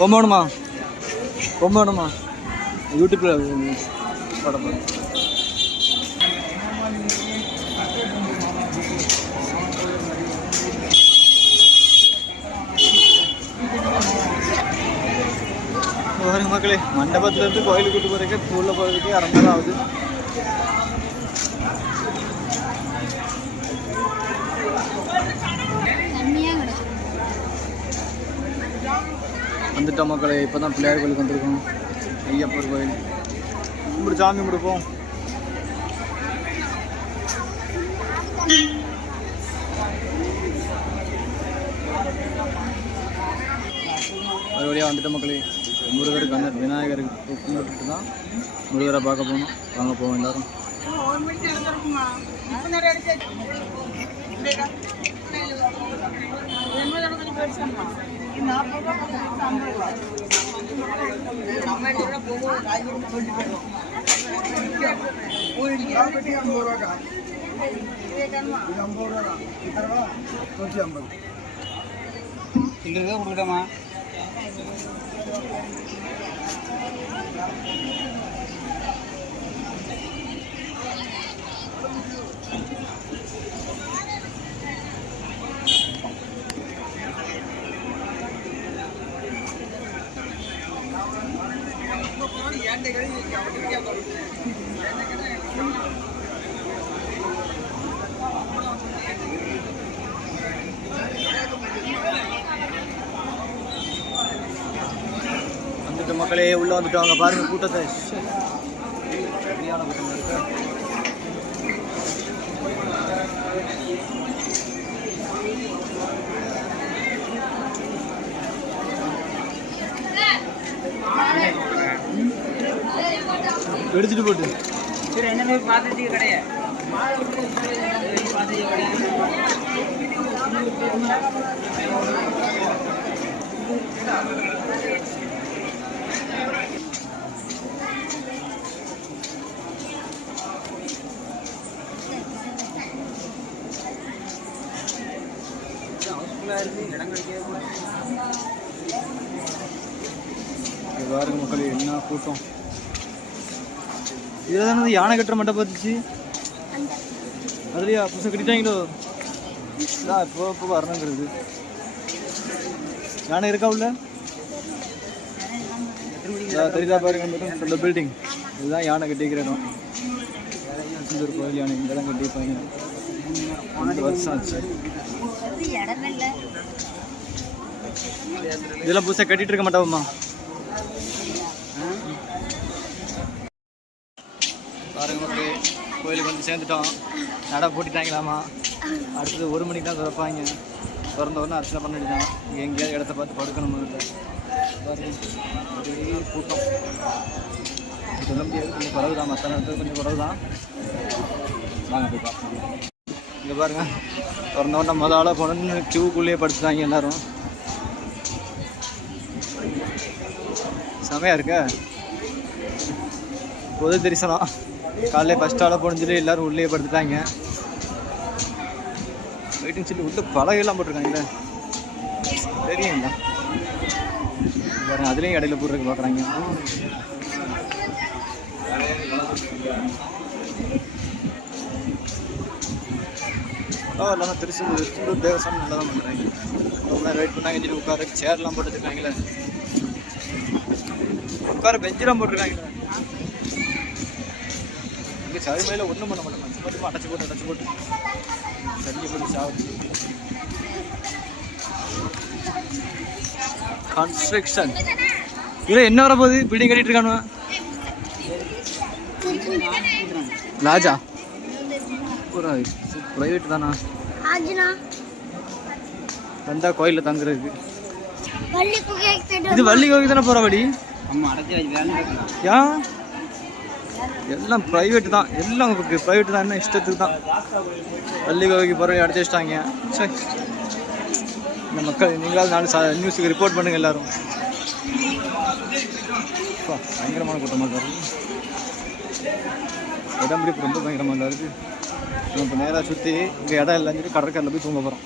பொம்மை வேணுமா? பொம்மை வேணுமா? யூடியூப்பில் படம் பாருங்க மக்களே, மண்டபத்துலேருந்து கோயிலுக்கு கூட்டு போகிறதுக்கு உள்ளே போகிறதுக்கு 1/2 மணி நேரம் ஆகுது. வந்துட்டோம் மக்களே. இப்போ தான் பிள்ளையார் கோயிலுக்கு வந்திருக்கோம். ஐயப்பர் கோயில் இப்படி சாமி கொடுப்போம். மறுபடியாக வந்துட்டோம் மக்களே. முருகருக்கு அந்த விநாயகருக்கு கும்பிட்டுட்டு தான் முருகரை பார்க்க போகணும். வாங்க போவோம் எல்லாரும். கொடுக்கட்டாமா? வந்துட்டு மக்களே உள்ள வந்துட்டாங்க. பாருங்க கூட்டத்தை. சரியான கூட்டம் இருக்கு. எடுத்துட்டு போட்டு என்ன பார்த்துட்டு கிடையாது. பாருங்க மக்களே என்ன கூட்டம். இதுதான் யானை கட்டுற மட்டும் பார்த்துச்சு. அதுலையா புதுசாக கட்டிட்டாங்களோ? இதான் இப்போ வரணுங்கிறது. யானை இருக்கா உள்ள? தெரியுதா பாருங்க இந்த பில்டிங். இதுதான் யானை கட்டிக்கிற இடம். ஒரு கோயில் யானை இங்கே தான் கட்டிப்பாங்க. 2 வருஷம் ஆச்சு. இதெல்லாம் புதுசாக கட்டிட்டு இருக்க மாட்டாமா? பாருங்க மக்களே, கோயிலுக்கு வந்து சேர்ந்துட்டோம். நடை போட்டுட்டாங்களாமா. அடுத்தது 1 மணிக்கு தான் திறப்பாங்க. திறந்த உடனே அர்ச்சனை பண்ணிட்டுதான் இங்கே எங்கேயாவது இடத்த பார்த்து படுக்கணும். பாருங்க ஒரே கூட்டம். சொல்ல முடியாது, கொஞ்சம் குறவு தான். மற்ற நேரத்தில் கொஞ்சம் குறவு தான். வாங்க போய் பார்ப்போம். இங்கே பாருங்க, திறந்த உடனே முதல்ல போனோன்னு கியூக்குள்ளேயே படுத்துட்டாங்க எல்லாரும். செமையாக இருக்க பொது தரிசனம். காலையில் ஃபஸ்ட் ஆளாக போனதுல எல்லோரும் உள்ளே படுத்துட்டாங்க. வெயிட்டிங் சொல்லி உள்ள பலகையெல்லாம் போட்டிருக்காங்களே, தெரியுங்களா? பாருங்க, அதுலேயும் இடையில போடுறதுக்கு பார்க்குறாங்க. இல்லாமல் திருச்செந்தூர் தேவஸ்தானம் நல்லா தான் பண்ணுறாங்க. ரொம்ப நேரம் வெயிட் பண்ணாங்க. சொல்லி உட்கார சேர்லாம் போட்டு வச்சுருக்காங்களே, உட்கார பெஞ்செலாம் போட்டிருக்காங்களே. இங்கே சபரிமலையில் ஒன்றும் பண்ண மாட்டேன். மட்டும் அடைச்சி போட்டு சரிஞ்சு போட்டு சாப்பிட்டு கன்ஸ்ட்ரக்ஷன். இதில் என்ன வர போகுது? பில்டிங் கட்டிட்டு இருக்கானு. லாஜா பிரைவேட் தானா? வந்தா கோயிலில் தங்குறதுக்கு. இது வள்ளி கோயிலுக்கு தானே போகிற வழி? ஏன் எல்லாம் ப்ரைவேட்டு தான். எல்லாம் ப்ரைவேட்டு தான். என்ன இஷ்டத்துக்கு தான் வள்ளி கோவிலுக்கு போகிற அடைச்சி வச்சிட்டாங்க. சரி, இந்த மக்கள் நீங்களாவது 4 நியூஸுக்கு ரிப்போர்ட் பண்ணுங்கள் எல்லோரும். பயங்கரமான கூட்டமாக தான் இருக்குது. இடம் பிடிப்பு ரொம்ப பயங்கரமாக தான் இருக்குது. நம்ம இப்போ நேராக சுற்றி இங்கே இடம் இல்லைன்னு சொல்லி கடற்கரையில் போய் தூங்க போகிறோம்.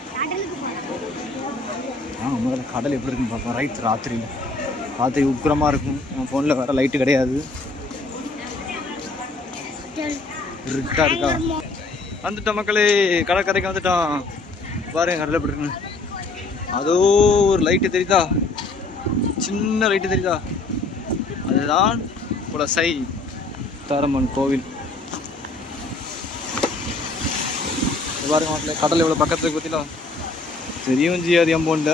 முதல்ல கடல் எப்படி இருக்குன்னு பார்ப்போம். ரைட் ராத்திரி பார்த்து உக்கிரமாக இருக்கும். என் ஃபோனில் வேறு லைட்டு கிடையாது. இருட்டா இருக்கா. வந்துட்டோம் மக்களே, கடற்கரைக்கு வந்துட்டோம். பாருங்க கடலை போட்டுருங்க. அதோ ஒரு லைட்டு தெரியுதா, சின்ன லைட்டு தெரியுதா, அதுதான் குலசை தாரம்மன் கோவில். பாருங்க மக்களே, கடல் எவ்வளோ பக்கத்தில் இருக்கு பார்த்தீங்களா. தெரியும் ஜி, அது எம்போண்ட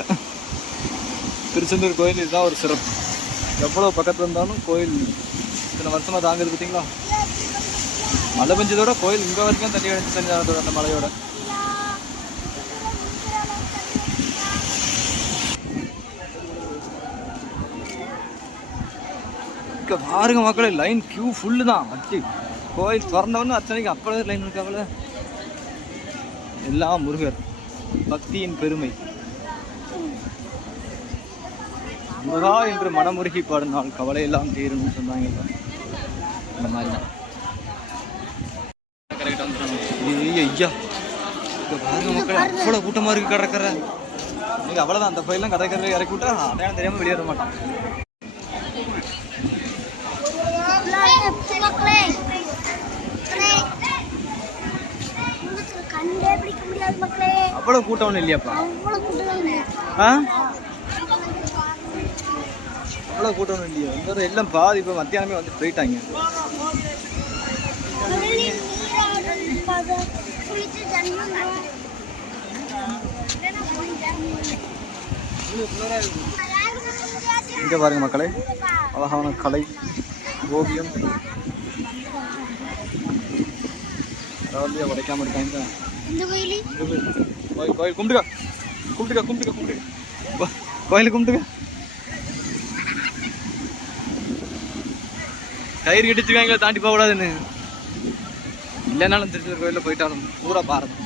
திருச்செந்தூர் கோயில் இதுதான் ஒரு சிறப்பு. எவ்வளோ பக்கத்தில் இருந்தாலும் கோயில் இத்தனை வருஷமாக தாங்குது பார்த்தீங்களா. மழை பெஞ்சதோட கோயில் இங்கே வரைக்கும் தண்ணி அடைஞ்சு சன்னிதானத்தோட அந்த மழையோட. இங்கே பாருங்க மக்களே, லைன் கியூ ஃபுல்லு தான். அச்சு கோயில் திறந்தவொன்னு அத்தனைக்கு அப்பளே லைன் இருக்காங்களே. எல்லாம் முருகர் பக்தியின் பெருமை. முருகா என்று மனமுருகி பாடினால் கவலை எல்லாம் தீரும்னு சொன்னாங்க. இந்த மாதிரி தான் கரெக்டாக வந்துடுறாங்க. ஐயா இப்போ பாருங்க மக்கள், அவ்வளோ கூட்டமாக இருக்குது கடற்கரை. நீங்கள் அவ்வளோதான், அந்த பயிரெலாம் கடற்கரையில் இறக்கி விட்டா அடையாளம் தெரியாமல் வெளியேற மாட்டான். அவ்வளோ கூட்டம் ஒன்றும் இல்லையாப்பா? அவ்வளோ கூட்டம் ஒன்றும் இல்லையா? இந்த எல்லாம் பாதி இப்போ மத்தியானமே வந்து போயிட்டாங்க. இங்கே பாருங்க மக்களே, அழகான கலை ஓவியம் உடைக்காம இருக்காங்க. கோயில் கும்பிட்டுக்கா கும்பிட்டுக்கா கும்பிட்டுக்கா கும்பிட்டுக்கா கோயிலுக்கு கும்பிட்டுக்கா. கயிறு கட்டிச்சுக்காங்களா, தாண்டி போகக்கூடாதுன்னு. இல்லைனாலும் திருச்செந்தூர் கோயிலில் போயிட்டாலும் பூரா பாருங்க.